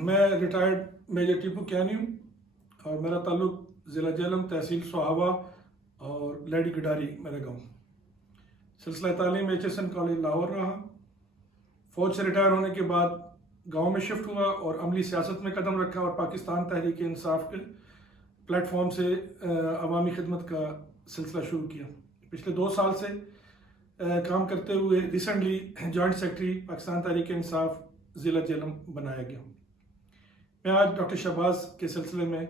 میں retired major Tipu Kayani ہوں اور میرا تعلق ضلع جہلم تحصیل سوہاوا اور لیڈی گڈاری میرا گاؤں. سلسلہ تعلیم H S N college Lahore رہا. فوج سے ریٹائر ہونے کے بعد گاؤں میں شفٹ ہوا اور عملی سیاست میں قدم رکھا اور پاکستان تحریک انصاف کے پلیٹ فارم سے عوامی خدمت کا سلسلہ شروع کیا. پچھلے 2 سال سے کام کرتے ہوئے recently joint secretary Pakistan Tehreek Insaf ضلع جہلم بنایا گیا. میں آج ڈاکٹر شہباز کے سلسلے میں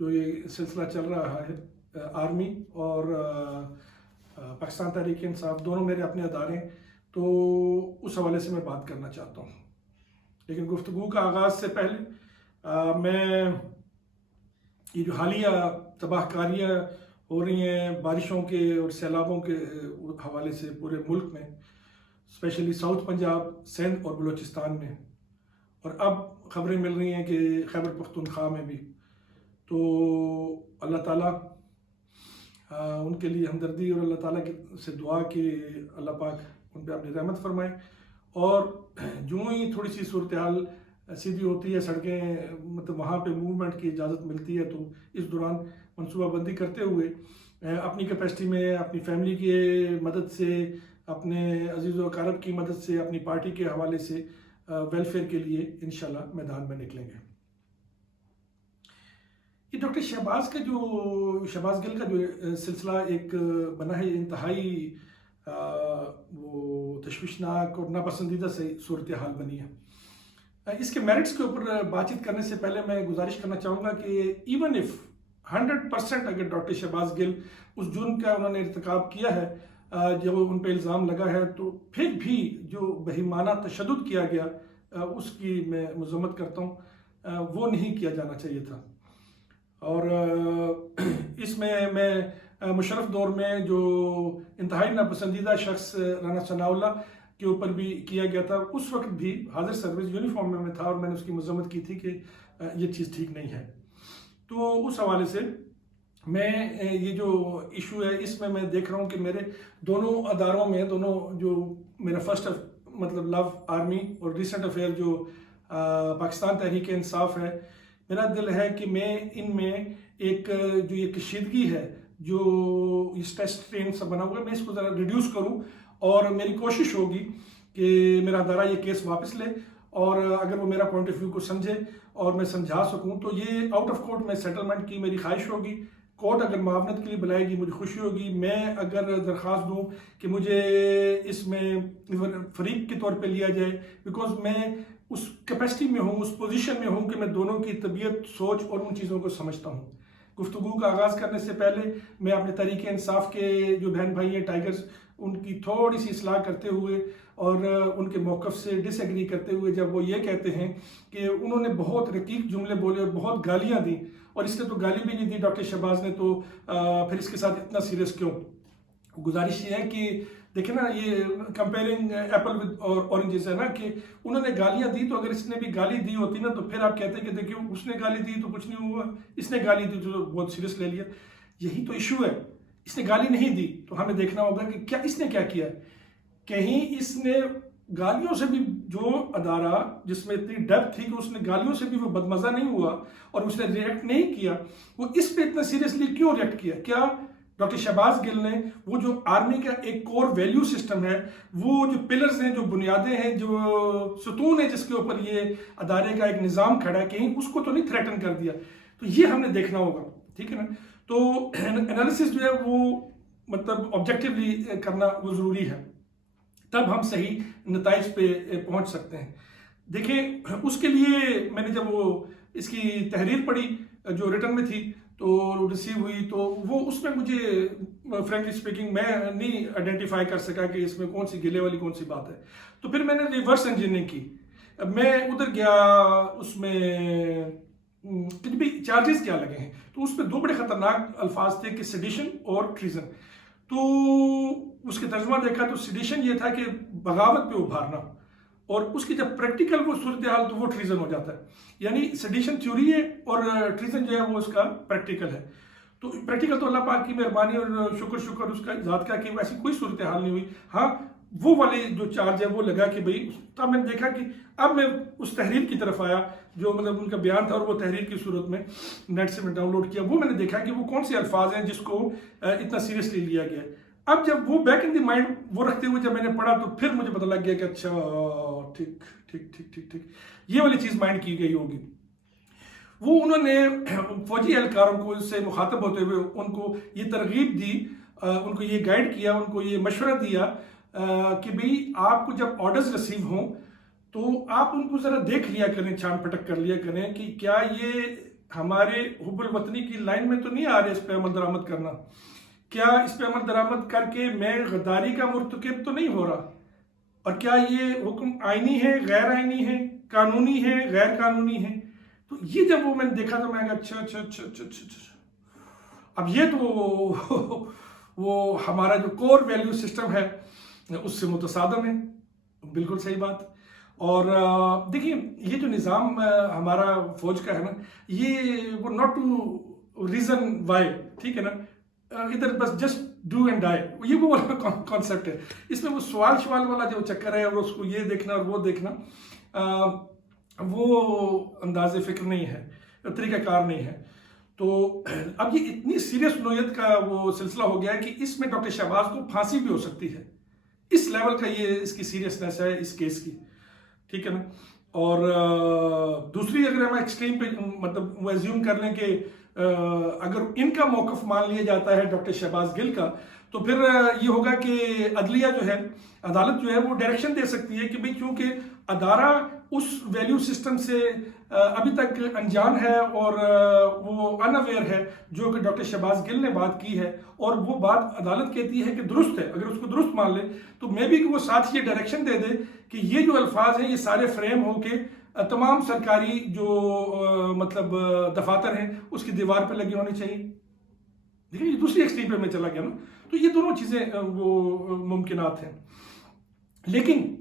جو یہ سلسلہ چل رہا ہے آرمی اور پاکستان تحریک انصاف دونوں میرے اپنے ادارے ہیں، تو اس حوالے سے میں بات کرنا چاہتا ہوں. لیکن گفتگو کا آغاز سے پہلے میں یہ جو حالیہ تباہ کاریاں ہو رہی ہیں بارشوں کے اور سیلابوں کے حوالے سے پورے ملک میں، اسپیشلی ساؤتھ پنجاب، سندھ اور بلوچستان میں، اور اب خبریں مل رہی ہیں کہ خیبر پختونخوا میں بھی، تو اللہ تعالیٰ ان کے لیے ہمدردی اور اللہ تعالیٰ سے دعا کہ اللہ پاک ان پہ اپنی رحمت فرمائے. اور جو ہی تھوڑی سی صورتحال سیدھی ہوتی ہے، سڑکیں مطلب وہاں پہ موومنٹ کی اجازت ملتی ہے، تو اس دوران منصوبہ بندی کرتے ہوئے اپنی کیپیسٹی میں، اپنی فیملی کی مدد سے، اپنے عزیز و اقارب کی مدد سے، اپنی پارٹی کے حوالے سے ویلفیئر کے لیے انشاءاللہ میدان میں نکلیں گے. یہ ڈاکٹر شہباز کا جو شہباز گل کا جو سلسلہ ایک بنا ہے، انتہائی وہ تشویشناک اور ناپسندیدہ سے صورتحال بنی ہے. اس کے میرٹس کے اوپر بات چیت کرنے سے پہلے میں گزارش کرنا چاہوں گا کہ ایون اف 100% اگر ڈاکٹر شہباز گل اس جرم کا انہوں نے ارتکاب کیا ہے، جب ان پہ الزام لگا ہے، تو پھر بھی جو بہیمانہ تشدد کیا گیا اس کی میں مذمت کرتا ہوں. وہ نہیں کیا جانا چاہیے تھا. اور اس میں مشرف دور میں جو انتہائی ناپسندیدہ شخص رانا ثناءاللہ کے اوپر بھی کیا گیا تھا، اس وقت بھی حاضر سروس یونیفارم میں تھا اور میں نے اس کی مذمت کی تھی کہ یہ چیز ٹھیک نہیں ہے. تو اس حوالے سے میں یہ جو ایشو ہے اس میں دیکھ رہا ہوں کہ میرے دونوں اداروں میں، دونوں جو میرا فرسٹ مطلب لو آرمی اور ریسنٹ افیئر جو پاکستان تحریک انصاف ہے، میرا دل ہے کہ میں ان میں ایک جو یہ کشیدگی ہے، جو یہ اسٹریس ٹرین سب بنا ہوا ہے، میں اس کو ذرا ریڈیوس کروں. اور میری کوشش ہوگی کہ میرا ادارہ یہ کیس واپس لے، اور اگر وہ میرا پوائنٹ آف ویو کو سمجھے اور میں سمجھا سکوں تو یہ آؤٹ آف کورٹ میں سیٹلمنٹ کی میری خواہش ہوگی. کورٹ اگر معاونت کے لیے بلائے گی مجھے خوشی ہوگی. میں اگر درخواست دوں کہ مجھے اس میں فریق کے طور پہ لیا جائے، بیکاز میں اس کیپیسٹی میں ہوں، اس پوزیشن میں ہوں کہ میں دونوں کی طبیعت، سوچ اور ان چیزوں کو سمجھتا ہوں. گفتگو کا آغاز کرنے سے پہلے میں اپنے تحریک انصاف کے جو بہن بھائی ہیں ٹائیگرز، ان کی تھوڑی سی اصلاح کرتے ہوئے اور ان کے موقف سے ڈس ایگری کرتے ہوئے، جب وہ یہ کہتے ہیں کہ انہوں نے بہت رقیق جملے بولے اور بہت گالیاں دیں، اور اس نے تو گالی بھی نہیں دی ڈاکٹر شہباز نے، تو پھر اس کے ساتھ اتنا سیریس کیوں؟ گزارش یہ ہے کہ دیکھیں نا، یہ کمپیئرنگ ایپل ود اور اورنجز ہے نا، کہ انہوں نے گالیاں دی، تو اگر اس نے بھی گالی دی ہوتی نا تو پھر آپ کہتے ہیں کہ دیکھیں اس نے گالی دی تو کچھ نہیں ہوا، اس نے گالی دی تو بہت سیریس لے لیا. یہی تو ایشو ہے. اس نے گالی نہیں دی تو ہمیں دیکھنا ہوگا کہ کیا اس نے کیا کیا. کہیں اس نے گالیوں سے بھی، جو ادارہ جس میں اتنی ڈیپتھ تھی کہ اس نے گالیوں سے بھی وہ بدمزہ نہیں ہوا اور اس نے ریئیکٹ نہیں کیا، وہ اس پہ اتنا سیریسلی کیوں ریئیکٹ کیا؟ کیا ڈاکٹر شہباز گل نے وہ جو آرمی کا ایک کور ویلیو سسٹم ہے، وہ جو پلرز ہیں، جو بنیادیں ہیں، جو ستون ہیں جس کے اوپر یہ ادارے کا ایک نظام کھڑا ہے، کہیں اس کو تو نہیں تھریٹن کر دیا؟ تو یہ ہم نے دیکھنا ہوگا. ٹھیک ہے نا؟ تو انالیسس جو ہے وہ مطلب آبجیکٹیولی کرنا وہ ضروری ہے، تب ہم صحیح نتائج پہ پہنچ سکتے ہیں. دیکھیں، اس کے لیے میں نے جب وہ اس کی تحریر پڑھی جو ریٹن میں تھی تو ریسیو ہوئی، تو وہ اس میں مجھے فرینکلی اسپیکنگ میں نہیں آئیڈینٹیفائی کر سکا کہ اس میں کون سی گلے والی کون سی بات ہے. تو پھر میں نے ریورس انجینئرنگ کی. میں ادھر گیا، اس میں کچھ بھی چارجز کیا لگے ہیں، تو اس پہ 2 بڑے خطرناک الفاظ تھے کہ سیڈیشن اور ٹریزن. تو اس کے ترجمہ دیکھا تو سیڈیشن یہ تھا کہ بغاوت پہ ابھارنا، اور اس کی جب پریکٹیکل وہ صورتحال تو وہ ٹریزن ہو جاتا ہے. یعنی سیڈیشن تھیوری ہے اور ٹریزن جو ہے وہ اس کا پریکٹیکل ہے. تو پریکٹیکل تو اللہ پاک کی مہربانی اور شکر اس کا ذات کا کہ ایسی کوئی صورتحال نہیں ہوئی. ہاں، وہ والے جو چارج ہے وہ لگا کہ بھئی، تب میں نے دیکھا کہ اب میں اس تحریر کی طرف آیا جو مطلب ان کا بیان تھا، اور وہ تحریر کی صورت میں نیٹ سے میں ڈاؤن لوڈ کیا، وہ میں نے دیکھا کہ وہ کون سے الفاظ ہیں جس کو اتنا سیریسلی لیا گیا ہے۔ اب جب وہ بیک ان دی مائنڈ وہ رکھتے ہوئے جب میں نے پڑھا تو پھر مجھے پتہ لگ گیا کہ اچھا ٹھیک ٹھیک ٹھیک ٹھیک ٹھیک یہ والی چیز مائنڈ کی گئی ہوگی۔ وہ انہوں نے فوجی اہلکاروں کو اس سے مخاطب ہوتے ہوئے ان کو یہ ترغیب دی، ان کو یہ گائیڈ کیا، ان کو یہ مشورہ دیا کہ بھئی آپ کو جب آرڈرز ریسیو ہوں تو آپ ان کو ذرا دیکھ لیا کریں، چھان پٹک کر لیا کریں کہ کیا یہ ہمارے حب الوطنی کی لائن میں تو نہیں آ رہے اس پہ عمل درآمد کرنا، کیا اس پہ عمل درآمد کر کے میں غداری کا مرتکب تو نہیں ہو رہا، اور کیا یہ حکم آئینی ہے، غیر آئینی ہے، قانونی ہے، غیر قانونی ہے۔ تو یہ جب وہ میں نے دیکھا تو میں نے کہا اچھا اب یہ تو وہ ہمارا جو کور ویلیو سسٹم ہے اس سے متصادم ہے، بالکل صحیح بات۔ اور دیکھیں یہ جو نظام ہمارا فوج کا ہے نا، یہ وہ ناٹ ٹو ریزن وائی، ٹھیک ہے نا، ادھر بس جسٹ ڈو اینڈ ڈائی، یہ وہ والا کانسیپٹ ہے۔ اس میں وہ سوال والا جو چکر ہے اور اس کو یہ دیکھنا اور وہ دیکھنا، وہ انداز فکر نہیں ہے، طریقہ کار نہیں ہے۔ تو اب یہ اتنی سیریس نوعیت کا وہ سلسلہ ہو گیا ہے کہ اس میں ڈاکٹر شہباز کو پھانسی بھی ہو سکتی ہے، اس لیول کا یہ اس کی سیریسنیس ہے اس کیس کی، ٹھیک ہے نا۔ اور دوسری اگر ہم ایکسٹریم پہ مطلب وہ ایزیوم کر لیں کہ اگر ان کا موقف مان لیا جاتا ہے ڈاکٹر شہباز گل کا، تو پھر یہ ہوگا کہ عدلیہ جو ہے، عدالت جو ہے وہ ڈائریکشن دے سکتی ہے کہ بھئی چونکہ ادارہ اس ویلیو سسٹم سے ابھی تک انجان ہے اور وہ ان اویئر ہے جو کہ ڈاکٹر شہباز گل نے بات کی ہے، اور وہ بات عدالت کہتی ہے کہ درست ہے، اگر اس کو درست مان لے تو میں بھی کہ وہ ساتھ یہ ڈائریکشن دے دے کہ یہ جو الفاظ ہیں یہ سارے فریم ہو کے تمام سرکاری جو مطلب دفاتر ہیں اس کی دیوار پہ لگی ہونی چاہیے۔ دیکھیں یہ دوسری ایکسٹریم پہ میں چلا گیا نا، تو یہ دونوں چیزیں وہ ممکنات ہیں۔ لیکن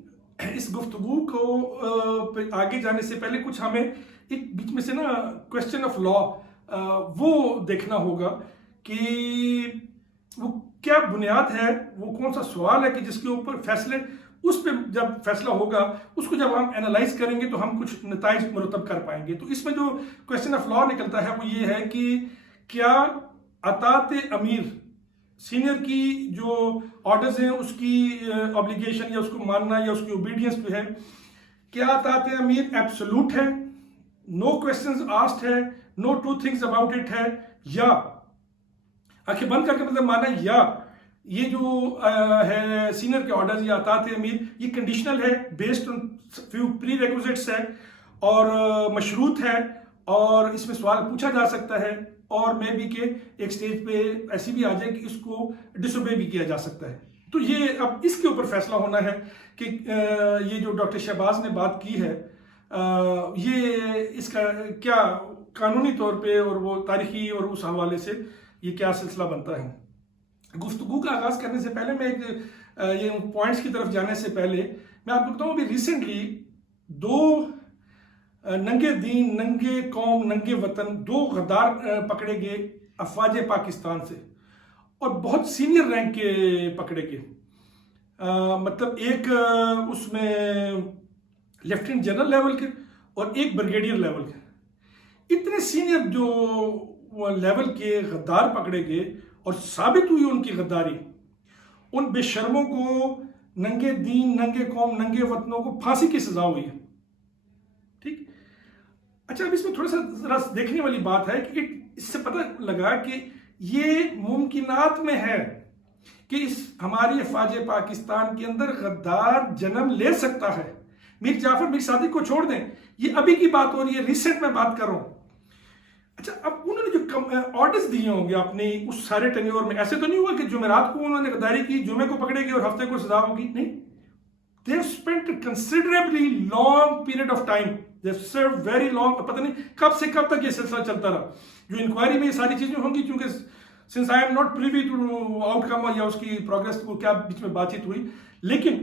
اس گفتگو کو آگے جانے سے پہلے کچھ ہمیں ایک بیچ میں سے نا کوسچن آف لا وہ دیکھنا ہوگا کہ وہ کیا بنیاد ہے، وہ کون سا سوال ہے کہ جس کے اوپر فیصلے، اس پہ جب فیصلہ ہوگا اس کو جب ہم اینالائز کریں گے تو ہم کچھ نتائج مرتب کر پائیں گے۔ تو اس میں جو کوسچن آف لا نکلتا ہے وہ یہ ہے کہ کیا اطاعت امیر، سینئر کی جو آرڈرز ہیں اس کی آبلیگیشن یا اس کو ماننا یا اس کی اوبیڈینس جو ہے، کیا اطاعت امیر ایبسولوٹ ہے، نو کوسچنز آسکڈ ہے، نو ٹو تھنگز اباؤٹ اٹ ہے، یا آنکھیں بند کر کے مطلب مانا، یا یہ جو ہے سینئر کے آرڈرز یا اطاعت امیر یہ کنڈیشنل ہے، based on few prerequisites ہے اور مشروط ہے، اور اس میں سوال پوچھا جا سکتا ہے، اور میں بھی کہ ایک سٹیج پہ ایسی بھی آ جائے کہ اس کو ڈس اوبے بھی کیا جا سکتا ہے۔ تو یہ اب اس کے اوپر فیصلہ ہونا ہے کہ یہ جو ڈاکٹر شہباز نے بات کی ہے یہ اس کا کیا قانونی طور پہ اور وہ تاریخی اور اس حوالے سے یہ کیا سلسلہ بنتا ہے۔ گفتگو کا آغاز کرنے سے پہلے میں یہ پوائنٹس کی طرف جانے سے پہلے میں آپ کو بتاؤں ابھی ریسنٹلی دو ننگے دین، ننگے قوم، ننگے وطن، دو غدار پکڑے گئے افواج پاکستان سے، اور بہت سینئر رینک کے پکڑے گئے، مطلب ایک اس میں لیفٹیننٹ جنرل لیول کے اور ایک بریگیڈیئر لیول کے، اتنے سینئر جو لیول کے غدار پکڑے گئے اور ثابت ہوئی ان کی غداری، ان بے شرموں کو، ننگے دین، ننگے قوم، ننگے وطنوں کو پھانسی کی سزا ہوئی ہے، ٹھیک۔ اچھا اب اس میں تھوڑا سا ذرا دیکھنے والی بات ہے کہ اس سے پتہ لگا کہ یہ ممکنات میں ہے کہ اس ہماری افواج پاکستان کے اندر غدار جنم لے سکتا ہے۔ میر جعفر میر صادق کو چھوڑ دیں، یہ ابھی کی بات ہو رہی ہے، ریسنٹ میں بات کر رہا ہوں۔ اچھا اب انہوں نے جو آرڈرز دیے ہوں گے اپنی اس سارے ٹینیور میں، ایسے تو نہیں ہوا کہ جمعرات کو انہوں نے غداری کی، جمعے کو پکڑے گئے اور ہفتے کو سزا ہوگی، نہیں۔ They have spent a considerably long period of time. They have served very long. پتہ نہیں کب سے کب تک یہ سلسلہ چلتا رہا، جو انکوائری میں یہ ساری چیزیں ہوں گی، کیونکہ since I am not privy to outcome یا اس کی پروگریس کو کیا بیچ میں بات چیت ہوئی، لیکن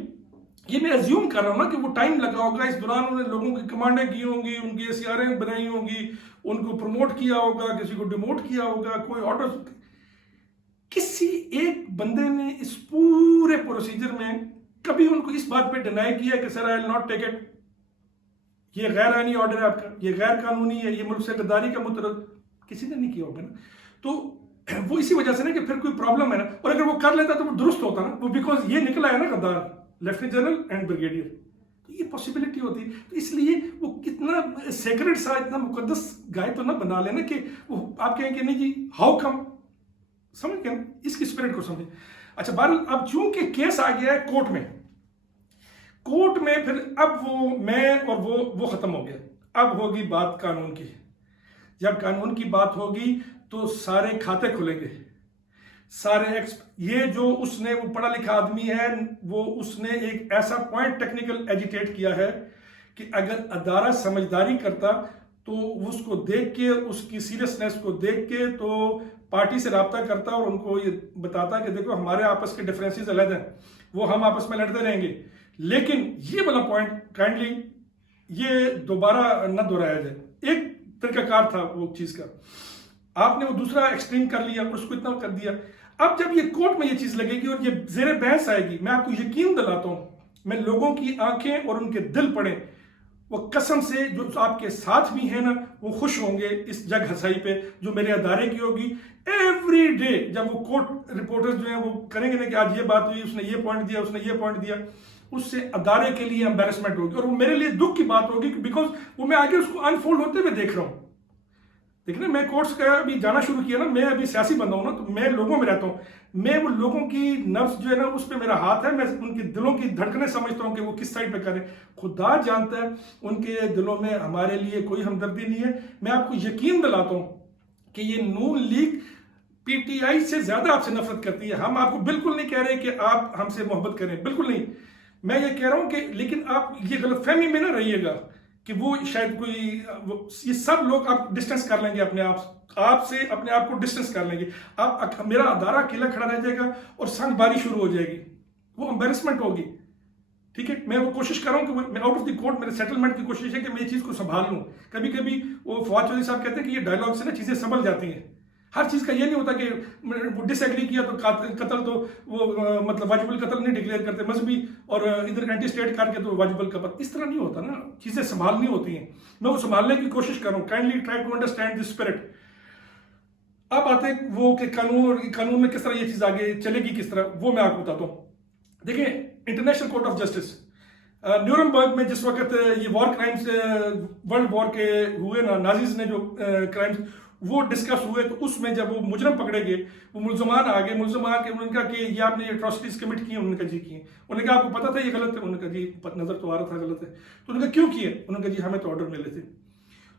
یہ میں ایزیوم کر رہا ہوں نا کہ وہ ٹائم لگا ہوگا، اس دوران انہوں نے لوگوں کی کمانڈیں کی ہوں گی، ان کی ایس سی آریں بنائی ہوں گی، ان کو پروموٹ کیا ہوگا، کسی کو ڈیموٹ کیا ہوگا، کوئی آرڈر، کسی ایک بندے نے اس پورے پروسیجر میں کبھی ان کو اس بات پہ ڈینائی کیا کہ سر آئی ول ناٹ ٹیک اٹ، یہ غیر آئینی آرڈر ہے آپ کا، یہ غیر قانونی ہے، یہ ملک سے غداری کا مترد، کسی نے نہیں کیا ہوگا نا. تو وہ اسی وجہ سے نا کہ پھر کوئی پرابلم ہے نا، اور اگر وہ کر لیتا تو وہ درست ہوتا نا، وہ بیکاز یہ نکلا ہے نا غدار، لیفٹیننٹ جنرل اینڈ بریگیڈیئر، تو یہ پاسبلٹی ہوتی ہے. تو اس لیے وہ کتنا سیکرڈ سا، اتنا مقدس گائے تو نہ بنا لینا کہ وہ آپ کہیں کہ نہیں جی ہاؤ کم، سمجھ گئے نا، اس کی اسپرٹ کو سمجھیں. اچھا بہرحال اب چونکہ کیس آ گیا ہے کورٹ میں پھر اب وہ میں اور وہ ختم ہو گیا. اب ہوگی بات قانون کی. جب قانون کی بات ہوگی تو سارے کھاتے کھلیں گے، سارے یہ جو اس نے وہ پڑھا لکھا آدمی ہے، وہ اس نے ایک ایسا پوائنٹ ٹیکنیکل ایجیٹیٹ کیا ہے کہ اگر ادارہ سمجھداری کرتا تو اس کو دیکھ کے، اس کی سیریسنس کو دیکھ کے تو پارٹی سے رابطہ کرتا اور ان کو یہ بتاتا کہ دیکھو ہمارے آپس کے ڈفرینسز الگ ہیں، وہ ہم آپس میں لڑتے رہیں گے، لیکن یہ والا پوائنٹ کائنڈلی یہ دوبارہ نہ دہرایا جائے. ایک طریقہ کار تھا وہ چیز کا، آپ نے وہ دوسرا ایکسٹریم کر لیا اور اس کو اتنا کر دیا. اب جب یہ کورٹ میں یہ چیز لگے گی اور یہ زیر بحث آئے گی، میں آپ کو یقین دلاتا ہوں، میں لوگوں کی آنکھیں اور ان کے دل پڑھیں، وہ قسم سے جو آپ کے ساتھ بھی ہیں نا وہ خوش ہوں گے اس جگ ہسائی پہ جو میرے ادارے کی ہوگی. ایوری ڈے جب وہ کورٹ رپورٹرز جو ہیں وہ کریں گے نا کہ آج یہ بات ہوئی، اس نے یہ پوائنٹ دیا، اس نے یہ پوائنٹ دیا، اس سے ادارے کے لیے امبیرسمنٹ ہوگی اور وہ میرے لیے دکھ کی بات ہوگی، بیکاز وہ میں آگے اس کو انفولڈ ہوتے ہوئے دیکھ رہا ہوں. دیکھنا میں کورٹس کا ابھی جانا شروع کیا نا، میں ابھی سیاسی بندہ ہوں نا، تو میں لوگوں میں رہتا ہوں، میں وہ لوگوں کی نفس جو ہے نا اس پہ میرا ہاتھ ہے، میں ان کے دلوں کی دھڑکنیں سمجھتا ہوں کہ وہ کس سائڈ پہ کریں. خدا جانتا ہے ان کے دلوں میں ہمارے لیے کوئی ہمدردی نہیں ہے. میں آپ کو یقین دلاتا ہوں کہ یہ نون لیگ پی ٹی آئی سے زیادہ آپ سے نفرت کرتی ہے. ہم آپ کو بالکل نہیں کہہ رہے کہ آپ ہم سے محبت کریں، بالکل نہیں. میں یہ کہہ رہا ہوں کہ لیکن آپ یہ غلط فہمی میں نہ رہیے گا کہ وہ شاید کوئی یہ سب لوگ آپ ڈسٹنس کر لیں گے آپ سے اپنے آپ کو ڈسٹنس کر لیں گے. آپ میرا ادارہ اکیلا کھڑا رہ جائے گا اور سنگ باری شروع ہو جائے گی، وہ امبیرسمنٹ ہوگی. ٹھیک ہے، میں وہ کوشش کر رہا ہوں کہ میں آؤٹ آف دی کورٹ میرے سیٹلمنٹ کی کوشش ہے کہ میں یہ چیز کو سنبھال لوں. کبھی کبھی وہ فواد چودھری صاحب کہتے ہیں کہ یہ ڈائلاگ سے نا چیزیں سنبھل جاتی ہیں. ہر چیز کا یہ نہیں ہوتا کہ وہ ڈس ایگری کیا تو قتل تو وہ مطلب واجب القتل نہیں ڈکلیئر کرتے مذہبی، اور ادھر اینٹی اسٹیٹ کر کے تو واجب القتل، اس طرح نہیں ہوتا نا، چیزیں سنبھالنی ہوتی ہیں. میں وہ سنبھالنے کی کوشش کر رہا ہوں. Kindly try to understand this spirit. اب آتے ہیں وہ کہ قانون میں کس طرح یہ چیز آگے چلے گی، کس طرح، وہ میں آپ کو بتاتا ہوں. دیکھیں انٹرنیشنل کورٹ آف جسٹس نیورنبرگ میں جس وقت یہ وار کرائمز ورلڈ وار کے ہوئے نا، نازیز نے جو کرائمز وہ ڈسکس ہوئے، تو اس میں جب وہ مجرم پکڑے گئے، وہ ملزمان آ گئے، ملزمان کے انہوں نے کہا کہ یہ آپ نے یہ اٹراسٹیز کمٹ کی ہیں، انہوں نے کہا جی کی ہیں. انہوں نے کہا آپ کو پتا تھا یہ غلط ہے؟ انہوں نے کہا جی نظر تو آ رہا تھا غلط ہے. تو انہوں نے کہا کیوں کیے؟ انہوں نے کہا جی ہمیں تو آرڈر ملے تھے.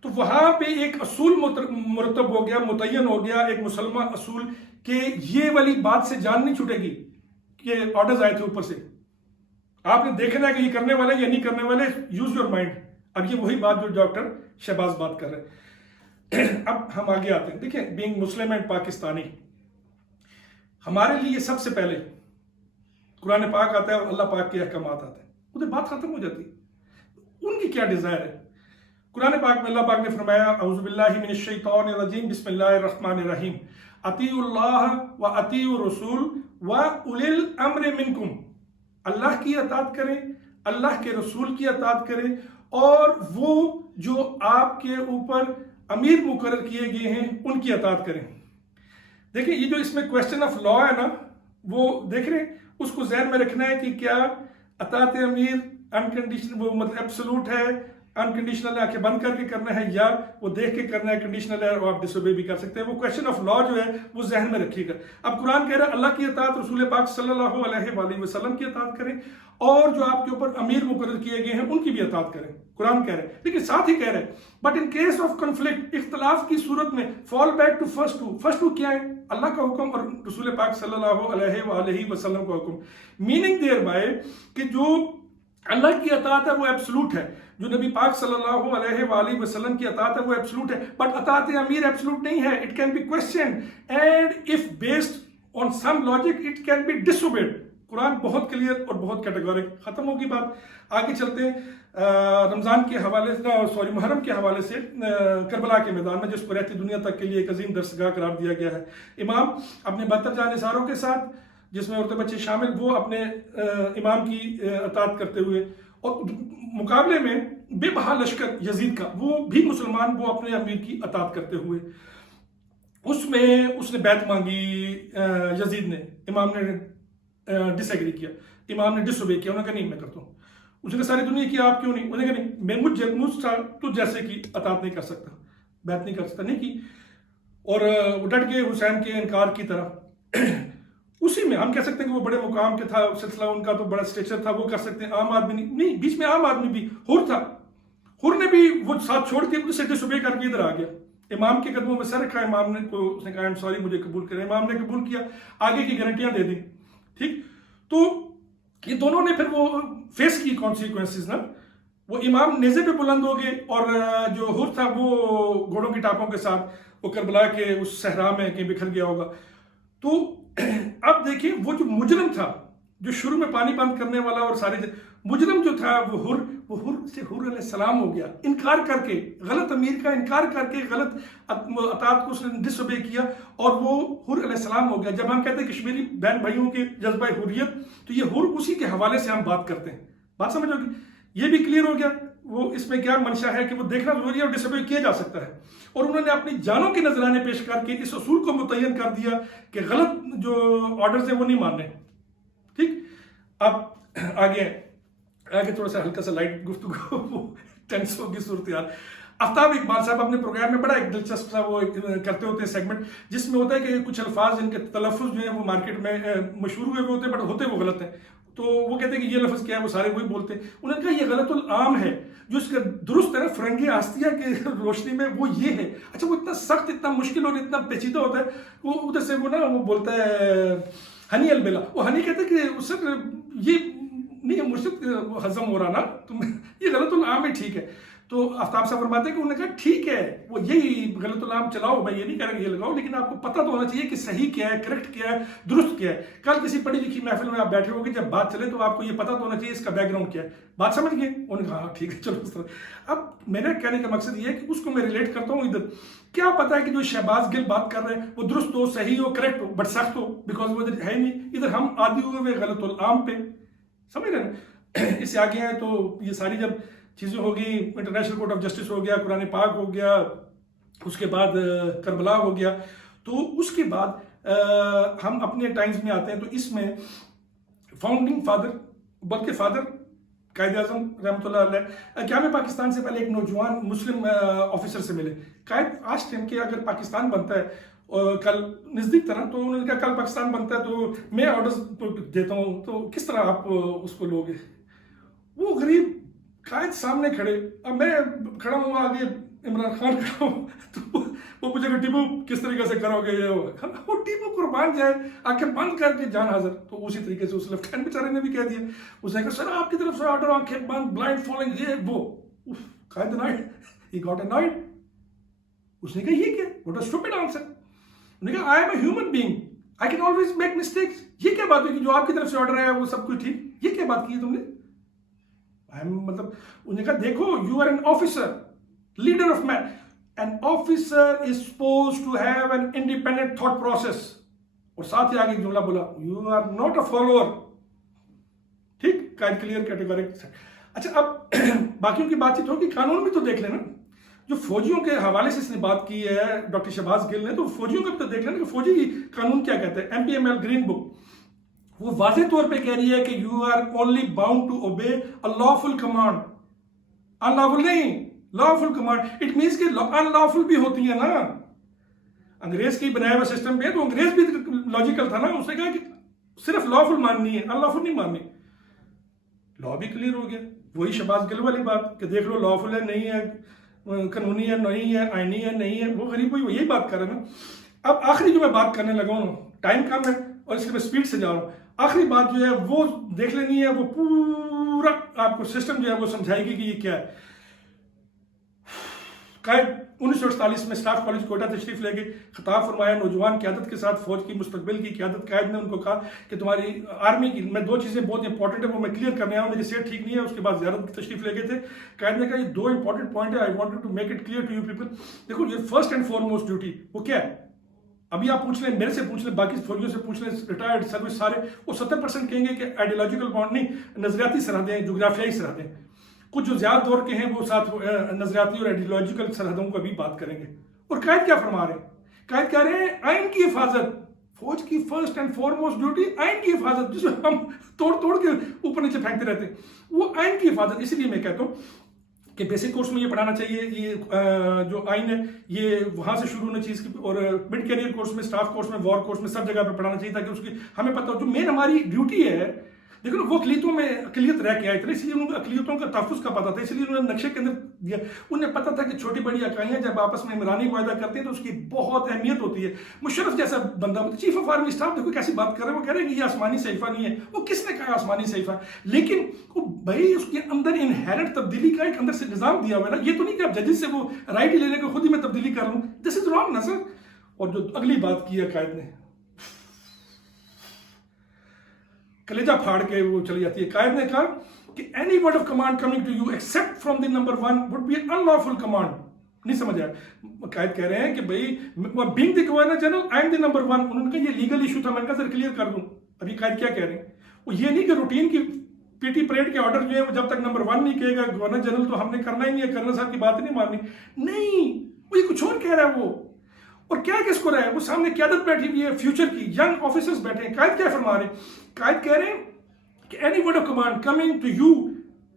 تو وہاں پہ ایک اصول مرتب ہو گیا، متعین ہو گیا، ایک مسلمہ اصول کہ یہ والی بات سے جان نہیں چھوٹے گی کہ آرڈرز آئے تھے اوپر سے، آپ نے دیکھنا ہے کہ یہ کرنے والے یا نہیں کرنے والے، یوز یور مائنڈ. اب یہ وہی بات جو ڈاکٹر شہباز بات کر رہے ہیں. اب ہم آگے آتے ہیں. دیکھیں بینگ مسلم اینڈ پاکستانی، ہمارے لیے سب سے پہلے قرآن پاک آتا ہے اور اللہ پاک کے احکامات آتے ہیں، ادھر بات ختم ہو جاتی ہے. ان کی کیا ڈیزائر ہے؟ قرآن پاک میں اللہ پاک نے فرمایا اعوذ باللہ من الشیطان الرجیم بسم اللہ الرحمن الرحیم اطیعوا اللہ و اطیعوا الرسول و اولی الامر منکم. اللہ کی اطاعت کریں، اللہ کے رسول کی اطاعت کریں، اور وہ جو آپ کے اوپر امیر مقرر کیے گئے ہیں ان کی اطاعت کریں. دیکھیں یہ جو اس میں کویسچن آف لا ہے نا، وہ دیکھ رہے ہیں، اس کو ذہن میں رکھنا ہے کہ کیا اطاعت امیر انکنڈیشنل وہ مطلب ایبسولوٹ ہے، انکنڈیشنل ہے، آنکھیں بند کر کے کرنا ہے، یا وہ دیکھ کے کرنا ہے، کنڈیشنل ہے اور آپ ڈس اوبے بھی کر سکتے ہیں. وہ کویسچن آف لا جو ہے وہ ذہن میں رکھیے گا. اب قرآن کہہ رہا ہے اللہ کی اطاعت، رسول پاک صلی اللہ علیہ وآلہ وسلم کی اطاعت کریں، اور جو آپ کے اوپر امیر مقرر کیے گئے ہیں ان کی بھی اطاعت کریں. قرآن کہہ رہے ہیں، لیکن ساتھ ہی کہہ رہے ہیں but in case of conflict, اختلاف کی صورت میں fall back to first two کیا ہے؟ اللہ کا حکم اور رسول پاک صلی اللہ علیہ وآلہ وسلم کا حکم. میننگ دیر بائے کہ جو اللہ کی اطاعت ہے وہ ایبسولوٹ ہے، جو نبی پاک صلی اللہ علیہ وآلہ وسلم کی اطاعت ہے وہ ایبسولوٹ ہے، بٹ اطاعت امیر ایبسولوٹ نہیں ہے. It can be questioned and if based on some logic it can be disobeyed. Quran بہت کلیئر اور بہت کیٹیگورک. ختم ہوگی بات، آگے چلتے ہیں. رمضان کے حوالے سے محرم کے حوالے سے کربلا کے میدان میں جس کو رہتی دنیا تک کے لیے ایک عظیم درسگاہ قرار دیا گیا ہے، امام اپنے 72 جانثاروں کے ساتھ جس میں عورتیں بچے شامل، وہ اپنے امام کی اطاعت کرتے ہوئے، اور مقابلے میں بے بہا لشکر یزید کا، وہ بھی مسلمان، وہ اپنے امیر کی اطاعت کرتے ہوئے. اس میں اس نے بیعت مانگی یزید نے، امام نے ڈس ایگری کیا، امام نے ڈس اوبے کیا، انہوں نے کہا نہیں میں کرتا ہوں. اس نے ساری دنیا کیا، آپ کیوں نہیں؟ انہوں نے کہا نہیں، میں مجھ جیسے کی اطاعت نہیں کر سکتا، بیعت نہیں کر سکتا، نہیں کی. اور وہ ڈٹ گئے حسین کے انکار کی طرح. اسی میں ہم کہہ سکتے ہیں کہ وہ بڑے مقام کے تھا سلسلہ، ان کا تو بڑا اسٹیچر تھا، وہ کر سکتے ہیں. عام آدمی نہیں، بیچ میں عام آدمی بھی حر تھا، حر نے بھی وہ ساتھ چھوڑ کے اسے ڈس اوبے کر کے ادھر آ گیا، امام کے قدموں میں سر رکھا. امام نے کو اس نے کہا سوری مجھے قبول کریں، امام نے قبول کیا، آگے کی گارنٹیاں دے دیں. ٹھیک، تو یہ دونوں نے پھر وہ فیس کی کانسیکوینسز نا. وہ امام نیزے پہ بلند ہو گئے، اور جو حر تھا وہ گھوڑوں کی ٹاپوں کے ساتھ وہ کربلا کے اس صحرا میں کہیں بکھر گیا ہوگا. تو اب دیکھیں وہ جو مجرم تھا، جو شروع میں پانی بند کرنے والا اور سارے مجرم جو تھا، وہ حر سے حر علیہ السلام ہو گیا، انکار کر کے، غلط امیر کا انکار کر کے، غلط اطاعت کو اس نے ڈس اوبے کیا، اور وہ حر علیہ السلام ہو گیا. جب ہم کہتے ہیں کشمیری بہن بھائیوں کے جذبہ حریت، تو یہ حر اسی کے حوالے سے ہم بات کرتے ہیں. بات سمجھ ہوگی، یہ بھی کلیئر ہو گیا وہ اس میں کیا منشا ہے کہ وہ دیکھنا ضروری ہے اور ڈس اوبے کیا جا سکتا ہے. اور انہوں نے اپنی جانوں کے نذرانے پیش کر کے اس اصول کو متعین کر دیا کہ غلط جو آرڈرز ہیں وہ نہیں ماننے. ٹھیک، اب آگے تھوڑا سا ہلکا سا لائٹ گفتگو ٹینس ہوگی صورتحال. آفتاب اقبال صاحب اپنے پروگرام میں بڑا ایک دلچسپ سا وہ کرتے ہوتے ہیں سیگمنٹ، جس میں ہوتا ہے کہ کچھ الفاظ جن کے تلفظ جو ہیں وہ مارکیٹ میں مشہور ہوئے ہوتے ہیں، بٹ ہوتے وہ غلط ہیں. تو وہ کہتے ہیں کہ یہ لفظ کیا ہے، وہ سارے وہی بولتے ہیں. انہوں نے کہا یہ غلط العام ہے، جو اس کا درست ہے نا فرنگی آستیہ کی روشنی میں وہ یہ ہے. اچھا، وہ اتنا سخت، اتنا مشکل اور اتنا پیچیدہ ہوتا ہے. وہ ادھر سے وہ نا وہ بولتا ہے ہنی البلا، وہ ہنی کہتے ہیں کہ سر یہ نہیں مرشد ہضم ہو رہا نا، تم یہ غلط العام ہے. ٹھیک ہے، تو آفتاب صاحب فرماتے ہیں کہ انہوں نے کہا ٹھیک ہے، وہ یہی غلط العام چلاؤ، میں یہ نہیں کہہ رہا کہ یہ لگاؤ، لیکن آپ کو پتہ تو ہونا چاہیے کہ صحیح کیا ہے، کریکٹ کیا ہے، درست کیا ہے. کل کسی پڑھی لکھی محفل میں آپ بیٹھے ہوگے، جب بات چلے تو آپ کو یہ پتہ تو ہونا چاہیے اس کا بیک گراؤنڈ کیا ہے. بات سمجھ گئے؟ انہوں نے کہا ہاں ٹھیک ہے چلو اس طرح. اب میرا کہنے کا مقصد یہ ہے کہ اس کو میں ریلیٹ کرتا ہوں ادھر. کیا پتا ہے کہ جو شہباز گل بات کر رہے ہیں وہ درست ہو، صحیح ہو، کریکٹ ہو، بٹ سخت ہو، بیکاز وہ ادھر ہے نہیں. ادھر ہم عادی ہوئے غلط العام پہ، سمجھ رہے ہیں. اس سے آگے ہیں تو یہ ساری جب چیزیں ہوگی، انٹرنیشنل کورٹ آف جسٹس ہو گیا، قرآن پاک ہو گیا، اس کے بعد کربلا ہو گیا، تو اس کے بعد ہم اپنے ٹائمز میں آتے ہیں. تو اس میں فاؤنڈنگ فادر، بلکہ فادر قائد اعظم رحمۃ اللہ علیہ قیام پاکستان سے پہلے ایک نوجوان مسلم آفیسر سے ملے. قائد آج ٹائم کہ اگر پاکستان بنتا ہے کل نزدیک طرح، تو انہوں نے کہا کل پاکستان بنتا ہے تو میں آرڈرز دیتا ہوں، تو کس طرح آپ اس کو لوگے؟ وہ غریب قائد سامنے کھڑے، اب میں کھڑا ہوں آگے، عمران خان کھڑا ہوں، تو وہ مجھے ٹیپو کس طریقے سے کرو گے، یہ وہ ٹیپو قربان جائے، آنکھیں بند کر کے جان حاضر. تو اسی طریقے سے اس لیفٹیننٹ بیچارے نے بھی کہہ دیا، اس نے کہا سر آپ کی طرف سے آرڈر، آنکھیں بند، بلائنڈ فالوئنگ، یہ وہ. Quaid knight he got a knight. اس نے کہا یہ کیا، واٹ اے اسٹوپڈ آنسر. انہوں نے کہا I am a human being, I can always make mistakes. یہ کیا بات ہوئی کہ جو آپ کی طرف سے آرڈر آیا وہ سب کچھ ٹھیک، یہ کیا بات کی ہے تم نے؟ مطلب انہوں نے کہا دیکھو you are an officer, leader of men. An officer is supposed to have an independent thought process. اور ساتھ ہی آگے ایک جملہ بولا، you are not a follower. ٹھیک، قائد کلیئر کیٹیگورک. اچھا اب باقیوں کی بات چیت ہوگی، قانون بھی تو دیکھ لینا. جو فوجیوں کے حوالے سے اس نے بات کی ہے ڈاکٹر شہباز گل نے، تو فوجیوں کا بھی تو دیکھ لینا کہ فوجی قانون کیا کہتے ہیں. MPML گرین بک وہ واضح طور پہ کہہ رہی ہے کہ you are only bound to obey a lawful command. unlawful نہیں، lawful command. اٹ مینس کہ unlawful بھی ہوتی ہیں نا. انگریز کی بنایا ہوا سسٹم پہ تو انگریز بھی لاجیکل تھا نا، اس نے کہا کہ صرف lawful ماننی ہے، unlawful نہیں ماننی. لا بھی کلیئر ہو گیا. وہی شہباز گل والی بات کہ دیکھ لو lawful ہے نہیں ہے، قانونی ہے نہیں ہے، آئینی ہے نہیں ہے. وہ غریب ہوئی یہی بات کر رہے ہیں نا. اب آخری جو میں بات کرنے لگا ہوں، ٹائم کم ہے اور اس کے میں اسپیڈ سے جا رہا ہوں. آخری بات جو ہے وہ دیکھ لینی ہے، وہ پورا آپ کو سسٹم جو ہے وہ سمجھائے گی کہ یہ کیا ہے. قائد 1948 میں اسٹاف کالج کوئٹہ تشریف لے گئے، خطاب فرمایا نوجوان قیادت کے ساتھ. فوج کی مستقبل کی قیادت قائد نے ان کو کہا کہ تمہاری آرمی کی میں دو چیزیں بہت امپورٹنٹ ہیں، وہ میں کلیئر کرنے آیا ہوں، میری صحت ٹھیک نہیں ہے. اس کے بعد زیارت کی تشریف لے گئے تھے. قائد نے کہا یہ دو امپورٹنٹ پوائنٹ ہے، I want to make it clear to you people. دیکھو یہ فرسٹ اینڈ فارموسٹ ڈیوٹی وہ کیا ہے؟ ابھی آپ پوچھ لیں، میرے سے پوچھ لیں، باقی فوجیوں سے پوچھ لیں، ریٹائرڈ سروس سارے، وہ 70% کہیں گے کہ آئیڈیالوجیکل بانڈ نہیں، نظریاتی سرحدیں، جغرافیائی سرحدیں. کچھ جو زیادہ دور کے ہیں وہ ساتھ نظریاتی اور آئیڈیالوجیکل سرحدوں کو بھی بات کریں گے. اور قائد کیا فرما رہے ہیں؟ قائد کہہ رہے ہیں آئین کی حفاظت، فوج کی فرسٹ اینڈ فارموسٹ ڈیوٹی آئین کی حفاظت، جس میں ہم توڑ کے اوپر نیچے پھینکتے رہتے ہیں، وہ آئین کی حفاظت. اسی لیے میں کہتا ہوں کہ بیسک کورس میں یہ پڑھانا چاہیے. یہ جو آئین ہے یہ وہاں سے شروع ہونا چیز کی، اور مڈ کیریئر کورس میں، اسٹاف کورس میں، وار کورس میں، سب جگہ پہ پڑھانا چاہیے تاکہ اس کی ہمیں پتہ ہو. جو مین ہماری ڈیوٹی ہے، دیکھو نا، وہ اقلیتوں میں اقلیت رہ کے آئے تھے، اس لیے انہیں اقلیتوں کا تحفظ کا پتہ تھا، اس لیے انہوں نے نقشے کے اندر دیا. انہیں پتہ تھا کہ چھوٹی بڑی اکائیاں جب آپس میں عمرانی معاہدہ کرتے ہیں تو اس کی بہت اہمیت ہوتی ہے. مشرف جیسا بندہ، چیف آف آرمی اسٹاف، دیکھو کیسی بات کر رہے ہیں، وہ کہہ رہے ہیں کہ یہ آسمانی صحیفہ نہیں ہے. وہ کس نے کہا آسمانی صحیفہ؟ لیکن وہ بھائی اس کے اندر انہیرنٹ تبدیلی کا ایک اندر سے نظام دیا ہوا ہے نا. یہ تو نہیں کہ آپ ججز سے وہ رائٹ ہی لے لیں کہ خود ہی میں تبدیلی کر لوں. دس از رانگ نا سر. اور جو اگلی بات کی ہے قائد نے، کلیجہ پھاڑ کے وہ چلی جاتی ہے. قائد نے کہا کہ any word of command coming to you except from the number one would be an unlawful command. نہیں سمجھ آیا. قائد کہہ رہے ہیں کہ بھائی being the governor general I am the number one. انہوں نے کہا یہ لیگل ایشو تھا، میں نے کہا سر کلیئر کر دوں. ابھی قائد کیا کہہ رہے ہیں؟ وہ یہ نہیں کہ روٹین کی پی ٹی پریڈ کے آرڈر جو ہے وہ جب تک نمبر ون نہیں کہے گا گورنر جنرل تو ہم نے کرنا ہی نہیں ہے، کرنل صاحب کی بات نہیں ماننی. نہیں، وہ یہ کچھ اور کہہ رہا ہے. وہ اور کیا کس کو رہا ہے؟ وہ سامنے قیادت بیٹھی ہوئی ہے، فیوچر کی ینگ آفیسرز بیٹھے ہیں. قائد کیا فرما رہے ہیں؟ قائد کہہ رہے ہیں کہ any word of command coming to you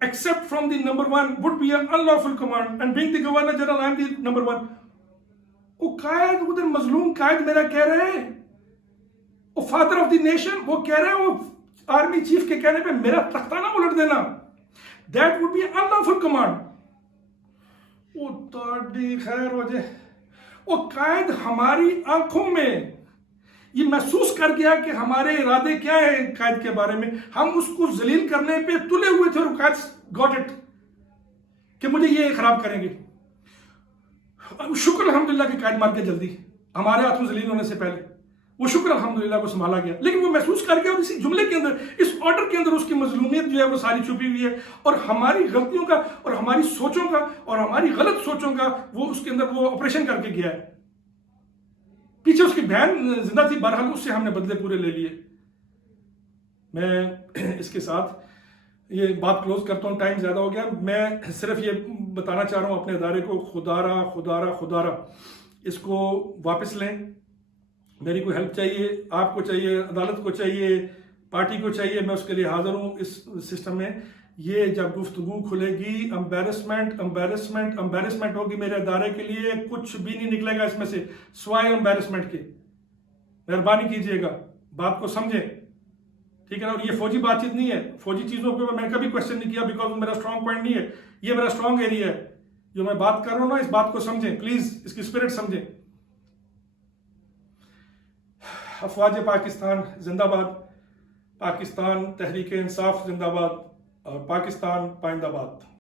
except from the number one would be an unlawful command and being the governor general I am the number one. وہ قائد ادھر مظلوم قائد میرا کہہ رہے ہیں، وہ فادر آف دی نیشن وہ کہہ رہے ہیں، وہ آرمی چیف کے کہنے پہ میرا تختہ نہ الٹ دینا. That would be an unlawful command. وہ تاڑی خیر ہو جائے. وہ قائد ہماری آنکھوں میں یہ محسوس کر گیا کہ ہمارے ارادے کیا ہیں قائد کے بارے میں. ہم اس کو ذلیل کرنے پہ تلے ہوئے تھے اور قائد گاٹ اٹ کہ مجھے یہ خراب کریں گے. شکر الحمدللہ کہ قائد مار کے جلدی ہمارے ہاتھوں ذلیل ہونے سے پہلے وہ شکر الحمدللہ کو سنبھالا گیا. لیکن وہ محسوس کر گیا اور اسی جملے کے اندر، اس آرڈر کے اندر اس کی مظلومیت جو ہے وہ ساری چھپی ہوئی ہے. اور ہماری غلطیوں کا اور ہماری سوچوں کا اور ہماری غلط سوچوں کا وہ اس کے اندر وہ آپریشن کر کے گیا ہے. پیچھے اس کی بہن زندہ تھی، بہرحال اس سے ہم نے بدلے پورے لے لیے. میں اس کے ساتھ یہ بات کلوز کرتا ہوں، ٹائم زیادہ ہو گیا. میں صرف یہ بتانا چاہ رہا ہوں اپنے ادارے کو، خدارہ اس کو واپس لیں. میری کوئی ہیلپ چاہیے، آپ کو چاہیے، عدالت کو چاہیے، پارٹی کو چاہیے، میں اس کے لیے حاضر ہوں اس سسٹم میں. یہ جب گفتگو کھلے گی، امبیرسمنٹ ہوگی میرے ادارے کے لیے. کچھ بھی نہیں نکلے گا اس میں سے سوائے امبیرسمنٹ کے. مہربانی کیجئے گا، بات کو سمجھیں، ٹھیک ہے نا. اور یہ فوجی بات چیت نہیں ہے، فوجی چیزوں پہ میں کبھی کوشچن نہیں کیا بیکاز میرا اسٹرانگ پوائنٹ نہیں ہے. یہ میرا اسٹرانگ ایریا ہے. جو میں بات کر رہا ہوں نا، اس بات کو سمجھیں پلیز، اس کی اسپرٹ سمجھیں. افواج پاکستان زندہ باد، پاکستان تحریک انصاف زندہ باد، اور پاکستان پائندہ باد.